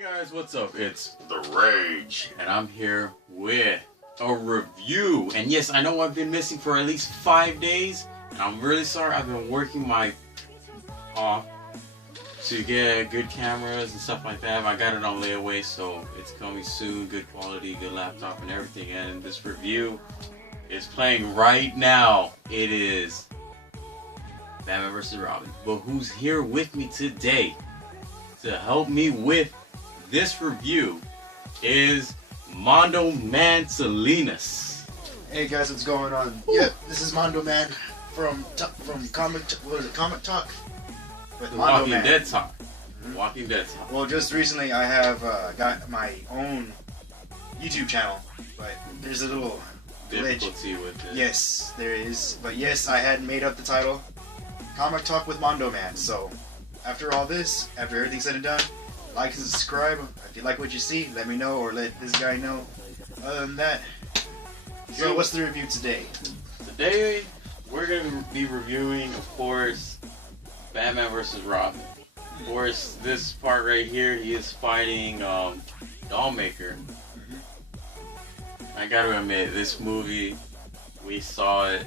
Guys, what's up? It's The Rage, and I'm here with a review. And yes, I know I've been missing for at least 5 days, and I'm really sorry. I've been working my off to get good cameras and stuff like that. I got it on layaway, so it's coming soon. Good quality, good laptop, and everything. And this review is playing right now. It is Batman vs. Robin. But who's here with me today to help me with this review is Mondo Man Salinas. Hey guys, what's going on? Yeah, this is Mondo Man from Comic Talk with Mondo Walking Man. Dead Talk. Walking Dead Talk. Well, just recently I have got my own YouTube channel, but there's a little glitch. Difficulty with it. Yes, there is. But yes, I had made up the title, Comic Talk with Mondo Man. So after all this, after everything's said and done, like and subscribe. If you like what you see, let me know or let this guy know. Other than that, so what's the review today? Today we're going to be reviewing, of course, Batman vs. Robin. Of course, this part right here, he is fighting Dollmaker. I gotta admit, this movie, we saw it,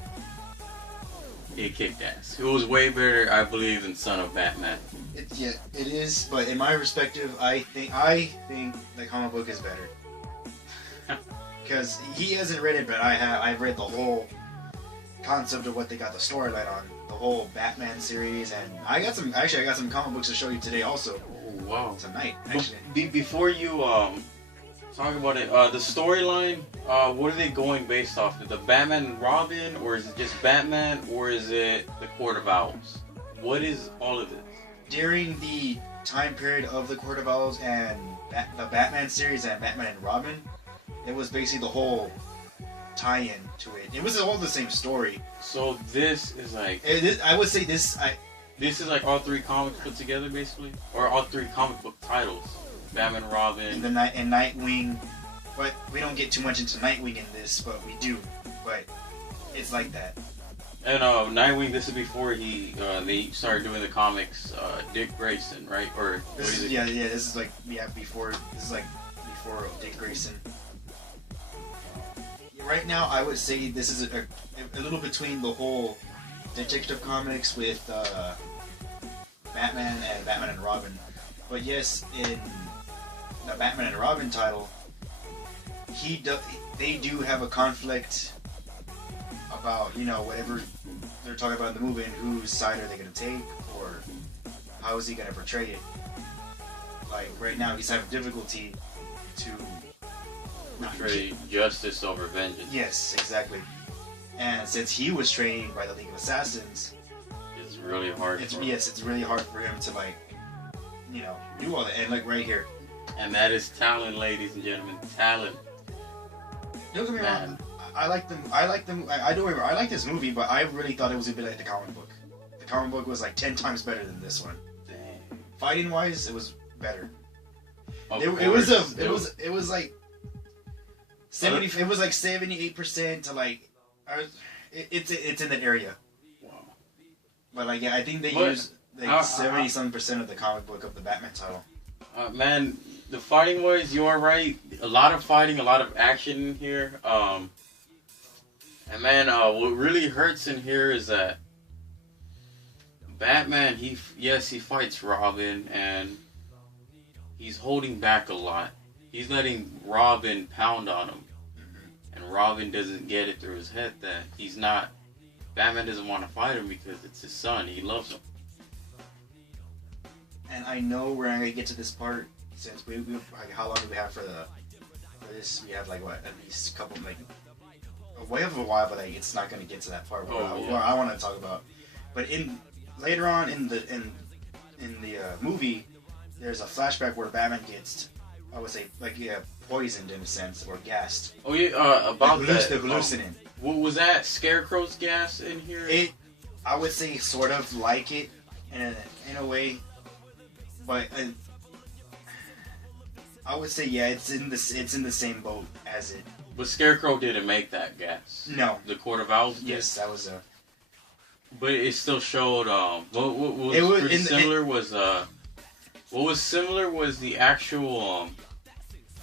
it kicked ass. It was way better, I believe, than Son of Batman. Yeah, it is, but in my perspective, I think the comic book is better. Because he hasn't read it, but I have. I've read the whole concept of what they got the storyline on, the whole Batman series, and I got some comic books to show you today also. Oh, wow. Tonight, actually. Before you talk about it, the storyline, what are they going based off of? The Batman and Robin, or is it just Batman, or is it the Court of Owls? What is all of this? During the time period of the Court of Owls and the Batman series and Batman and Robin, it was basically the whole tie-in to it. It was all the same story. So this is like... I would say this... This is like all three comics put together, basically? Or all three comic book titles? Batman, Robin... And Nightwing... But we don't get too much into Nightwing in this, but we do. But it's like that. And Nightwing, this is before they started doing the comics, Dick Grayson, right? Or this is, yeah, this is like before Dick Grayson. Right now, I would say this is a little between the whole Detective Comics with Batman and Robin. But yes, in the Batman and Robin title, they do have a conflict about, whatever they're talking about in the movie and whose side are they going to take, or how is he going to portray it. Like, right now, he's having difficulty to portray justice over vengeance. Yes, exactly. And since he was trained by the League of Assassins, it's really hard. It's really hard for him to do all that. And like right here. And that is talent, ladies and gentlemen, talent. Don't get me wrong. I like them. I like this movie, but I really thought it was a bit like the comic book. The comic book was like 10 times better than this one. Dang. Fighting wise, it was better. It was like 70. It was like 78% to like. It's in that area. Wow. But like, yeah, I think they use like 70% of the comic book of the Batman title. Man, the fighting wise, you are right. A lot of fighting, a lot of action in here. And man, what really hurts in here is that Batman, he fights Robin, and he's holding back a lot. He's letting Robin pound on him. And Robin doesn't get it through his head that Batman doesn't want to fight him because it's his son. He loves him. And I know we're not going to get to this part, since we like, how long do we have for this? We have like, what, at least a couple, like, way of a while, but like, it's not going to get to that part where I want to talk about. But later on in the movie, there's a flashback where Batman gets, I would say, like, poisoned in a sense, or gassed. Oh yeah, about that. The hallucinant. Was that Scarecrow's gas in here? I would say sort of like it in a way, but I would say it's in the same boat as it. But Scarecrow didn't make that gas. No. The Court of Owls did? Yes, that was a. But it still showed. What was pretty similar was What was similar was the actual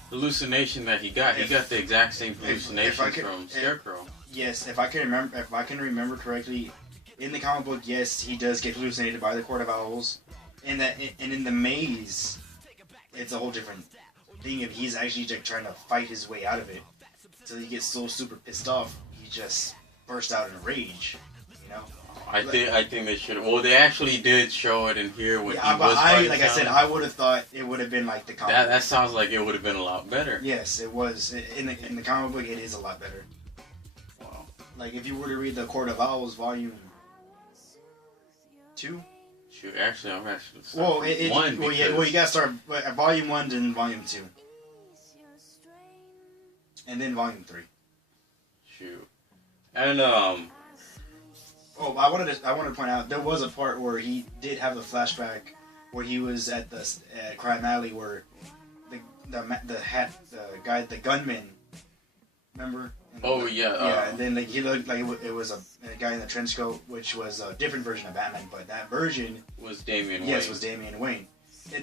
hallucination that he got. He got the exact same hallucination from Scarecrow. Yes, if I can remember correctly, in the comic book, yes, he does get hallucinated by the Court of Owls, and in the maze, it's a whole different thing. If he's actually like trying to fight his way out of it, until he gets so super pissed off, he just burst out in rage. You know. I think they should. Well, they actually did show it in here when yeah, he but was like I said, I would have thought it would have been like the comic. That sounds like it would have been a lot better. Yes, it was. In the comic book, it is a lot better. Wow. Like if you were to read the Court of Owls, Volume 2. Shoot, actually, I'm actually. Well, you gotta start at Volume 1, then Volume 2, and then Volume 3. Shoot, and Oh, I wanted to point out there was a part where he did have a flashback where he was at Crime Alley where the gunman, remember? Oh yeah. Yeah, and then like he looked like it was a guy in the trench coat, which was a different version of Batman, but that version was Damian Wayne. Yes, was Damian Wayne.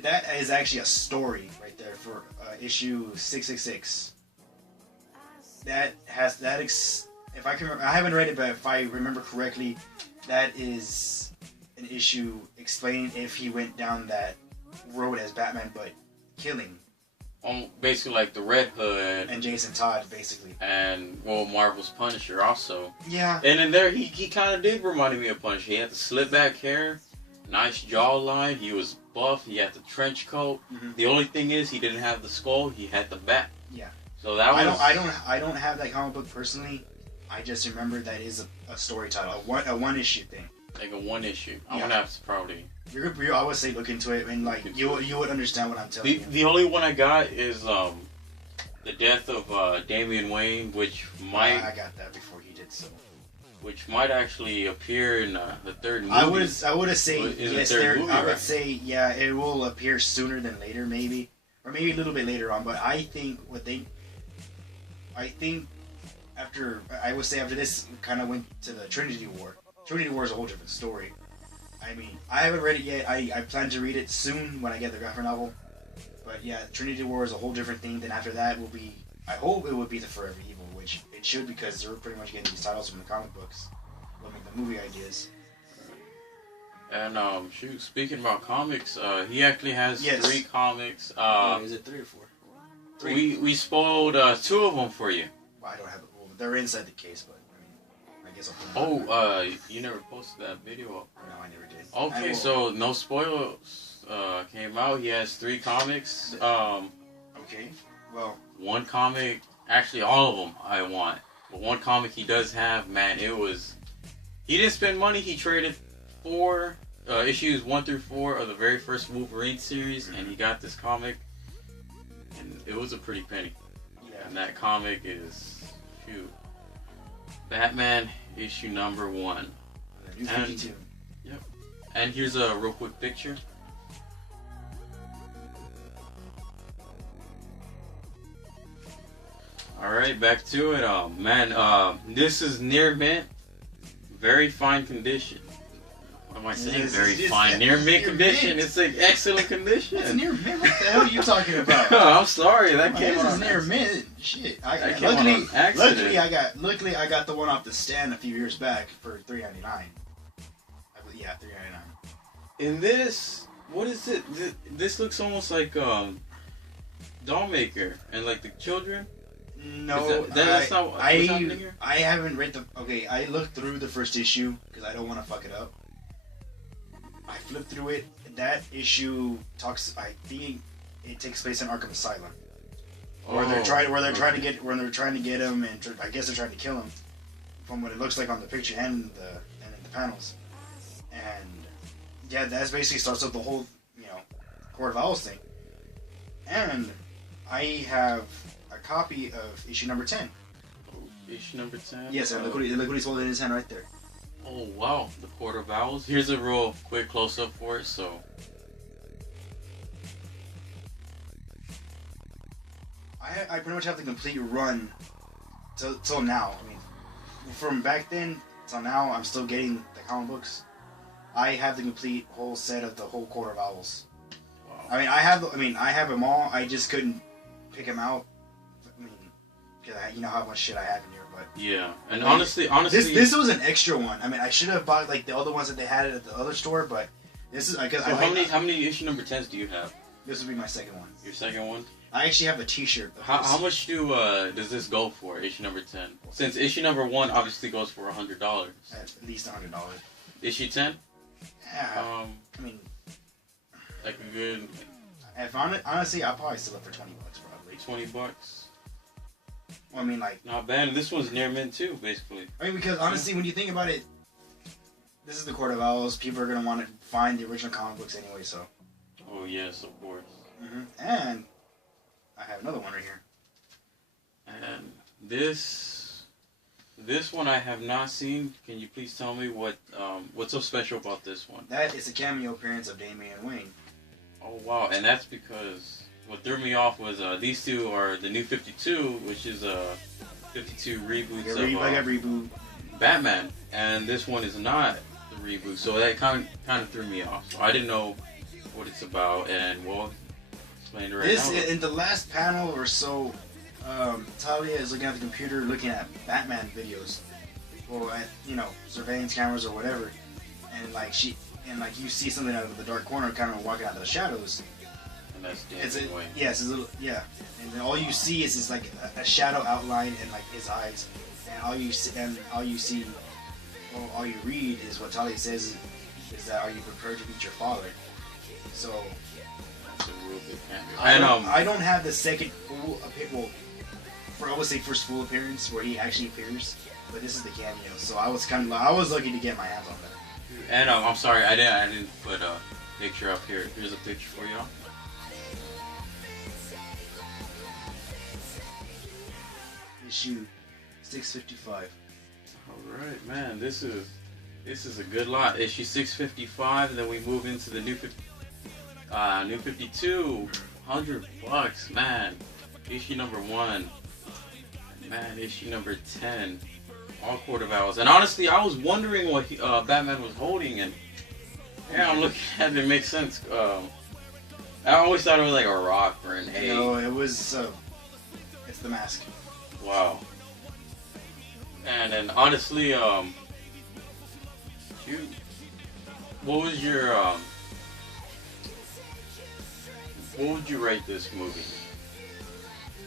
That is actually a story right there for issue 666. If I can, I haven't read it, but if I remember correctly, that is an issue explaining if he went down that road as Batman, but killing. Basically like the Red Hood and Jason Todd, basically, and Marvel's Punisher also. Yeah. And in there, he kind of did remind me of Punisher. He had the slit back hair, nice jawline. He was buff. He had the trench coat. Mm-hmm. The only thing is, he didn't have the skull. He had the bat. Yeah. So that was. I don't have that comic book personally. I just remember that is a story title, a one issue thing. Like a one issue. I'm yeah. gonna have to probably. I would say look into it, and like you would understand what I'm telling you. The only one I got is the death of Damian Wayne, which might. I got that before he did so. Which might actually appear in the third movie. I would say yes. I would right? say yeah, it will appear sooner than later, maybe, or maybe a little bit later on. But I think after this kind of went to the Trinity War. Trinity War is a whole different story. I mean, I haven't read it yet. I plan to read it soon when I get the graphic novel. But yeah, Trinity War is a whole different thing. Then after that will be, I hope it would be the Forever Evil, which it should because they're pretty much getting these titles from the comic books. They'll make the movie ideas. And speaking about comics, he actually has 3 comics. Is it 3 or 4? 3. We spoiled 2 of them for you. Well, I don't have it. Well, they're inside the case, but I guess I'll put them out. You never posted that video up. No, I never did. Okay, so no spoilers came out. He has 3 comics. Okay, well. 1 comic, actually all of them I want. But 1 comic he does have, man, he didn't spend money. He traded 4 issues 1 through 4 of the very first Wolverine series, and he got this comic, and it was a pretty penny. Yeah. And that comic is, Batman issue number 1. New 52. Yep. And here's a real quick picture. Alright, back to it. Man, this is near mint. Very fine condition. What am I saying? Very fine. Near mint condition. Mint. It's like excellent condition. It's near mint. What the hell are you talking about? I'm sorry. That came on. Near mint. Shit. Luckily, I got the one off the stand a few years back for $3.99. Yeah, $3.99. In this, what is it? This looks almost like Dollmaker and like the children. No, that's not what's happening here? I haven't read the. Okay, I looked through the first issue because I don't want to fuck it up. I flipped through it. That issue talks. I think it takes place in Arkham Asylum, where they're trying to get him, and I guess they're trying to kill him, from what it looks like on the picture and in the panels. And yeah, that basically starts up the whole Court of Owls thing. And I have a copy of issue number 10. Issue number 10? Yes, look what he's holding in his hand right there. Oh, wow. The Court of Owls. Here's a real quick close-up for it, so... I pretty much have the complete run till now. I mean, from back then till now, I'm still getting the comic books. I have the complete whole set of the whole Court of Owls. Wow. I mean, I have them all. I just couldn't pick them out. I mean, because you know how much shit I have in here. But Yeah, and like, honestly, this was an extra one. I mean, I should have bought like the other ones that they had at the other store, but this is because so how many issue number 10s do you have? This would be my second one. Your second one? I actually have a T-shirt. How much does this go for? Issue number 10. Since issue number 1 obviously goes for $100. At least $100. Issue 10? Yeah. I mean, like a good. Honestly, I'll probably sell it for $20 probably. $20. Well, I mean, like, not bad. And this one's near mint too, basically. I mean, because honestly, when you think about it, this is the Court of Owls. People are gonna want to find the original comic books anyway, so. Oh yes, of course. And I have another one right here. And this one I have not seen. Can you please tell me what's so special about this one? That is a cameo appearance of Damian Wayne. Oh wow, and that's because what threw me off was these two are the New 52, which is 52 reboots of reboot Batman, and this one is not the reboot, so that kind of threw me off. So I didn't know what it's about, and we'll explain it right now. In the last panel or so, Talia is looking at the computer, looking at Batman videos, or at surveillance cameras or whatever, and you see something out of the dark corner, kind of walking out of the shadows. And that's Damian Wayne. Yes, it's a little, yeah, and then all you see is like a shadow outline and like his eyes, and all you read is what Talia says is that, "Are you prepared to meet your father?" So. I don't have the second full appearance. Well, I would say first full appearance where he actually appears, but this is the cameo. So I was lucky to get my hands on that. And I'm sorry, I didn't put a picture up here. Here's a picture for y'all. Issue 655. All right, man. This is a good lot. Issue 655, and then we move into the New 52. $100, man. Issue number 1. Man, issue number 10. All Court of Owls. And honestly, I was wondering what Batman was holding, and yeah, I'm looking at it. It makes sense. I always thought it was like a rock or an egg. No, it was. It's the mask. Wow. And then honestly, what was your what would you rate this movie?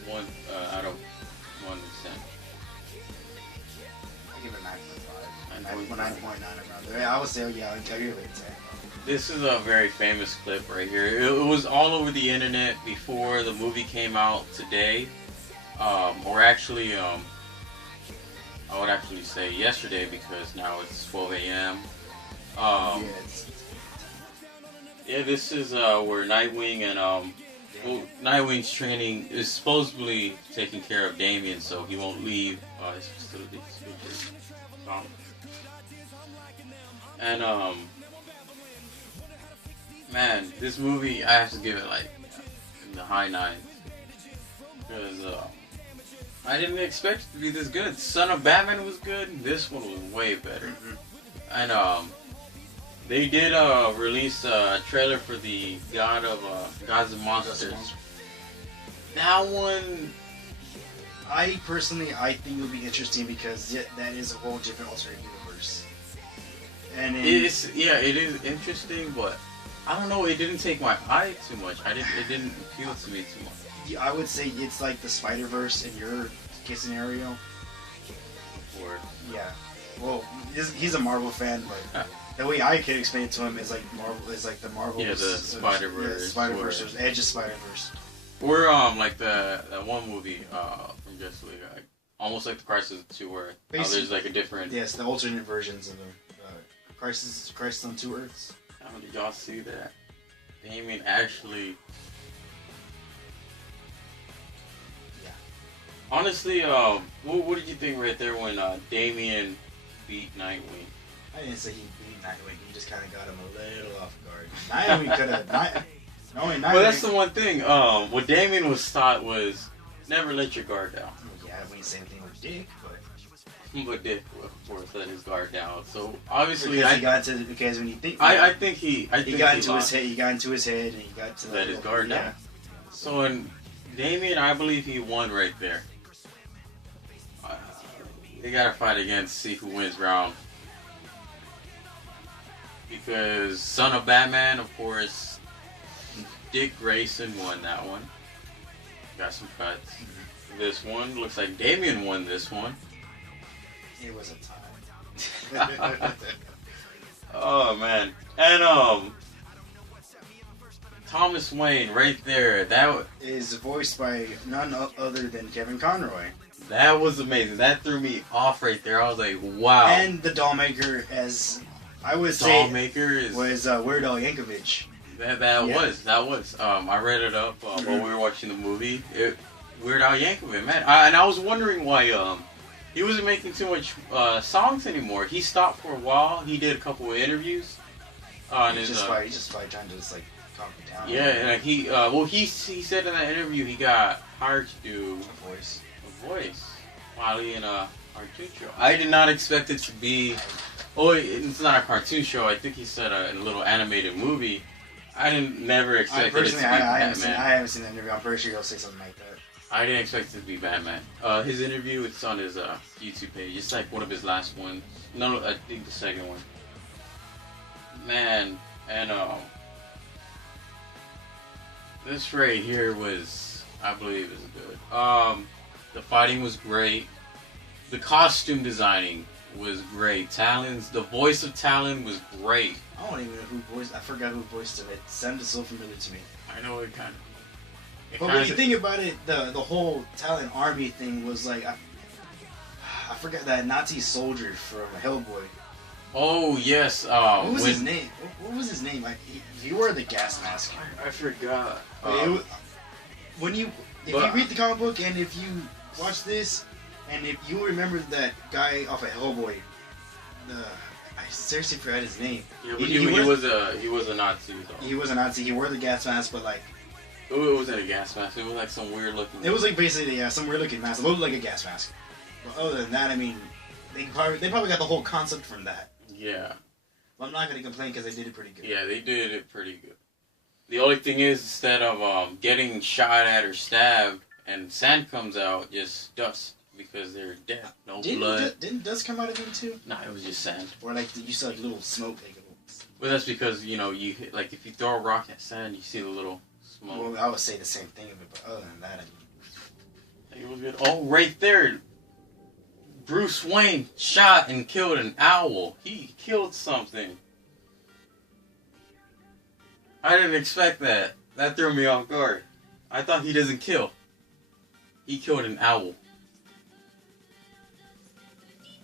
One out of 1 to 10. I give it 9.5. 9.9 around there. I would say, yeah, I'll give it a 10. This is a very famous clip right here. It was all over the internet before the movie came out today. Or actually, I would actually say yesterday, because now it's 12 a.m. Yeah, this is where Nightwing and Nightwing's training is supposedly taking care of Damian, so he won't leave his facility. And man, this movie I have to give it like in the high 9s, because I didn't expect it to be this good. Son of Batman was good. This one was way better. And they did release a trailer for the Gods and Monsters. That one, I think it would be interesting because that is a whole different alternate universe. And it is interesting, but I don't know. It didn't take my eye too much. It didn't appeal to me too much. Yeah, I would say it's like the Spider-Verse in your case scenario. Or yeah, well, he's a Marvel fan, but the way I can explain it to him is like the Marvel. Yeah, the Spider-Verse. Spider-Verse, Edge of Spider-Verse. Or like that one movie from Justice League, almost like the Crisis 2, where there's like a different. Yes, the alternate versions of the Crisis on Two Earths. How did y'all see that? Damian actually. Yeah. Honestly, what did you think right there when Damian beat Nightwing? I didn't say he beat Nightwing. He just kind of got him a little off guard. Nightwing could have. Well, that's the one thing. What Damian was taught was never let your guard down. Yeah, we ain't saying anything with Dick, but but did, of course, let his guard down. So obviously, because when you think, I think he got into his head. He got into his head, and he got to let his guard down. So in Damien, I believe he won right there. They gotta fight again to see who wins round. Because Son of Batman, of course, Dick Grayson won that one. Got some cuts. This one looks like Damien won this one. It was a tie. Oh man, and Thomas Wayne right there. That is voiced by none other than Kevin Conroy. That was amazing. That threw me off right there. I was like, wow. And the Dollmaker, as I would say, Dollmaker was Weird Al Yankovic. That was. I read it up while we were watching the movie. Weird Al Yankovic, man. And I was wondering why he wasn't making too much songs anymore. He stopped for a while. He did a couple of interviews. He's just probably trying to just like calm me down. Yeah, and he said in that interview he got hired to do a voice. Wally in a cartoon show. I did not expect it to be. Oh, it's not a cartoon show. I think he said in a little animated movie. I never expected it to be Batman. I haven't seen the interview. I'm pretty sure he'll say something like that. I didn't expect it to be Batman. His interview, it's on his YouTube page. It's like one of his last ones. No, I think the second one. Man, and this right here was, I believe, is good. The fighting was great. The costume designing was great. The voice of Talon was great. I don't even know who voiced. I forgot who voiced it. It sounded so familiar to me. I know it kind of. But when you think about it, the whole Talon army thing was like, I forgot that Nazi soldier from Hellboy. Oh yes. What was his name? What was his name? He wore the gas mask. I forgot. If you read the comic book and if you watch this, and if you remember that guy off of Hellboy, I seriously forgot his name. Yeah, but he was a Nazi. Though. He was a Nazi. He wore the gas mask, but like. It wasn't a gas mask. It was like some weird looking. It was like basically some weird looking mask. It looked like a gas mask. But other than that, I mean, they probably got the whole concept from that. Yeah. Well, I'm not gonna complain because they did it pretty good. Yeah, they did it pretty good. The only thing is, instead of getting shot at or stabbed, and sand comes out, just dust because they're dead. No blood. Didn't dust come out again too? No, it was just sand. Or like you saw like little smoke. Well, that's because you hit, like if you throw a rock at sand, you see the little smoke. Well, I would say the same thing of it, but other than that, I mean, it was good. Oh, right there, Bruce Wayne shot and killed an owl. He killed something. I didn't expect that. That threw me off guard. I thought he doesn't kill. He killed an owl.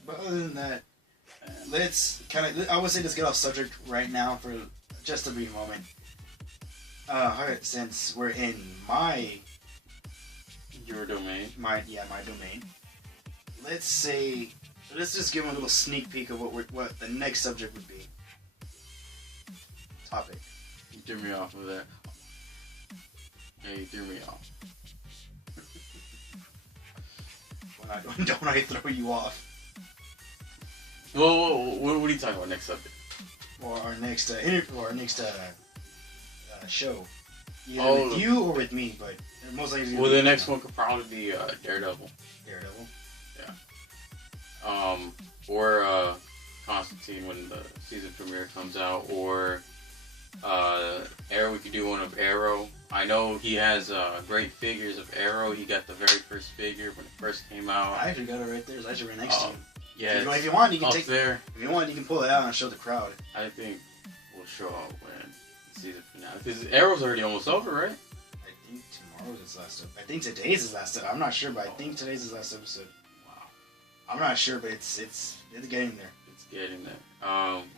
But other than that, let's I would say let's get off subject right now for just a brief moment. Alright, since we're in your domain. My domain. Let's just give them a little sneak peek of what the next subject would be. Topic. You threw me off with that. Yeah, you threw me off. Don't I throw you off? Whoa, what are you talking about next subject? Or our next show. Either with you or with me, but most likely. Well, the next one could probably be Daredevil. Daredevil? Yeah. Or Constantine when the season premiere comes out, or Arrow. We could do one of Arrow. I know he has great figures of Arrow. He got the very first figure when it first came out. I actually got it right there. It's actually right next to you. Yeah. If you want, you can there. If you want, you can pull it out and show the crowd. I think we'll show up when the season finale. Because Arrow's already almost over, right? I think tomorrow's his last episode. I think today's his last episode. I'm not sure, but I think today's his last episode. Wow. I'm not sure, but it's getting there. It's getting there.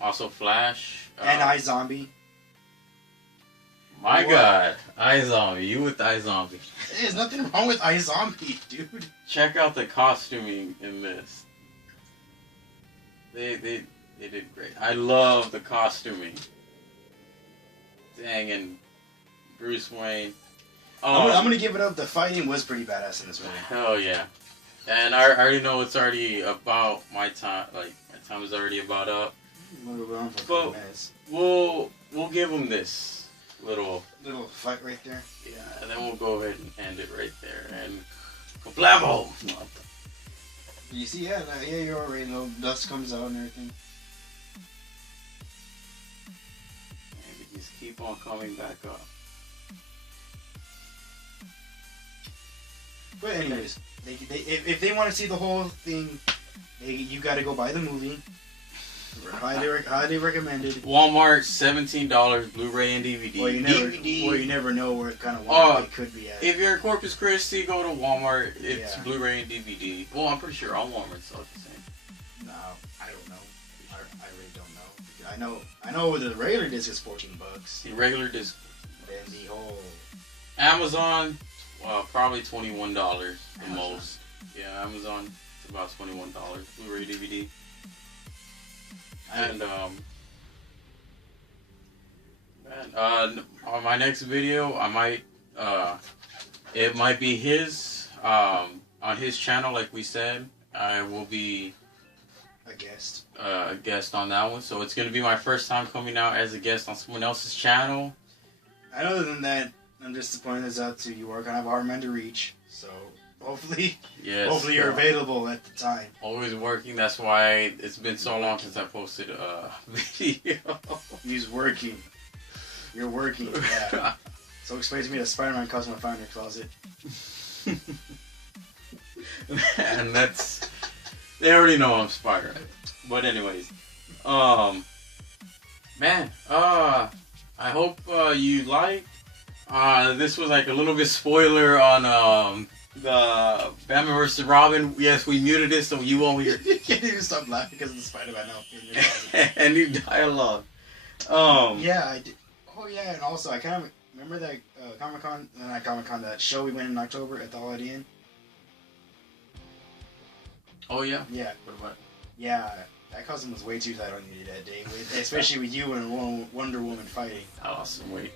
Also Flash. And iZombie. My God, iZombie. You with iZombie. There's nothing wrong with iZombie, dude. Check out the costuming in this. They did great. I love the costuming. Dang, and Bruce Wayne. I'm gonna give it up. The fighting was pretty badass in this movie. Hell yeah. And I already know it's already about my time. Like my time is already about up. We're on for a But- couple minutes. We'll give him this little Little fight right there. yeah, and then we'll go ahead and end it right there. And kablamo! You see, yeah, you're already know. Dust comes out and everything. And we just keep on coming back up. But anyways, if they want to see the whole thing, you got to go buy the movie. Highly recommended. Walmart, $17, Blu-ray and DVD. Well, you never know where kind of it could be at. If you're in Corpus Christi, go to Walmart. It's Yeah. Blu-ray and DVD. Well, I'm pretty sure all Walmart sells the same. No, I don't know. I really don't know. I know the regular disc is $14. The regular disc. Then the whole Amazon, probably $21 the Amazon. most. Yeah, Amazon, it's about $21. Blu-ray DVD. And on my next video, I might it might be his on his channel, like we said. I will be a guest. a guest on that one, so it's gonna be my first time coming out as a guest on someone else's channel. And other than that, I'm just to point this out to you. You are kind of a hard man to reach, so hopefully you're available at the time. Always working. That's why it's been so long since I posted a video. He's working. You're working. Yeah. So explain to me that Spider-Man costume I found in your closet. And that's they already know I'm Spider-Man. But anyways, man, I hope you like. This was like a little bit spoiler on the Batman vs. Robin. Yes, we muted it so you won't hear You can't even stop laughing because of the Spider-Man outfit in your closet. any dialogue. Yeah, I did. Oh yeah, and also I kind of remember that not Comic-Con, that show we went in October at the Holiday Inn. Oh yeah. Yeah, What? yeah, that costume was way too tight on you that day, especially with you and Wonder Woman fighting. I lost some weight.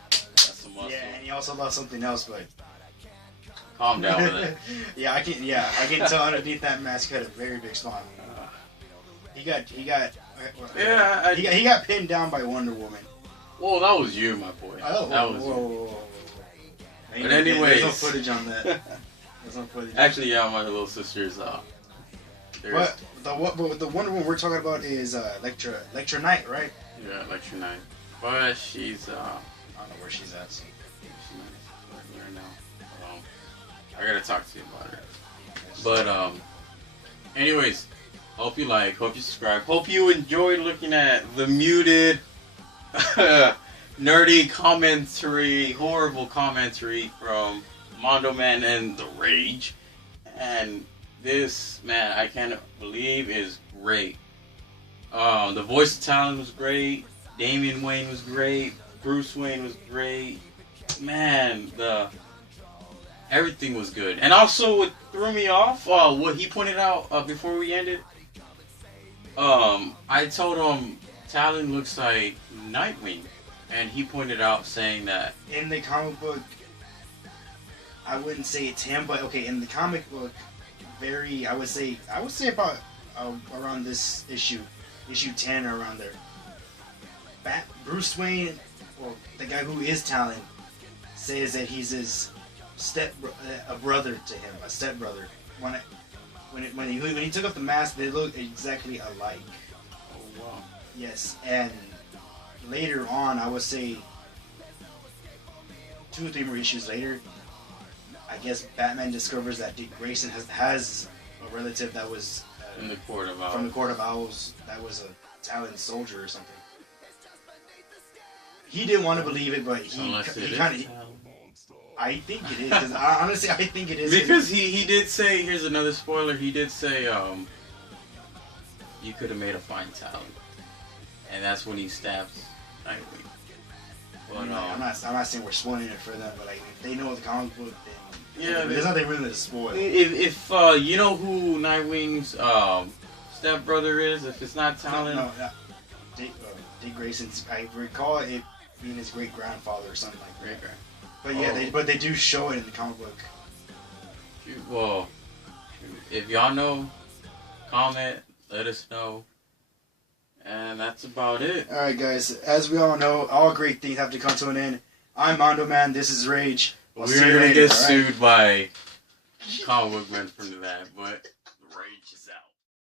Got some muscle. Yeah, and he also lost something else, but Calm down with it. yeah, I can tell underneath that mask he had a very big smile. He got Yeah. he got pinned down by Wonder Woman. Well, that was you, my boy. Oh, that was you. whoa. But anyways, there's no footage on that. There's no footage. Actually, yeah, my little sister's. But the Wonder Woman we're talking about is Electra Knight, right? Yeah, Lecture 9. But she's. I don't know where she's at. So. Right now. I gotta talk to you about her. But anyways, hope you like, hope you subscribe, hope you enjoyed looking at the muted, nerdy commentary, horrible commentary from Mondo Man and The Rage. And this, man, I can't believe is great. The voice of Talon was great. Damian Wayne was great. Bruce Wayne was great. Man, everything was good. And also, what threw me off, what he pointed out before we ended, I told him Talon looks like Nightwing. And he pointed out saying that In the comic book, I wouldn't say it's him, but okay, in the comic book, I would say about around this issue 10 or around there. Bruce Wayne, well, the guy who is Talon, says that he's his a brother to him, a stepbrother. When he took off the mask, they look exactly alike. oh wow. Yes, and later on, I would say 2 or 3 more issues later, I guess Batman discovers that Dick Grayson has a relative that was In the Court of Owls. from the Court of Owls that was a Talon soldier or something. He didn't want to believe it, but he Unless it is kind of. Talon. I think it is. 'Cause honestly, I think it is. Because he did say, here's another spoiler, he did say, you could have made a fine Talon. And that's when he stabs Nightwing. But, I'm not saying we're spoiling it for them, but like if they know the comic book, then yeah, there's nothing really to spoil. if you know who Nightwing's stepbrother is, if it's not Talon, No, Dick Grayson's. I recall it being his great grandfather or something like that. But yeah, Oh. but they do show it in the comic book. well, If y'all know, comment, let us know. And that's about it. Alright, guys. As we all know, all great things have to come to an end. I'm Mondo Man. This is Rage. We're going to get sued by comic book men for that, but Rage is out.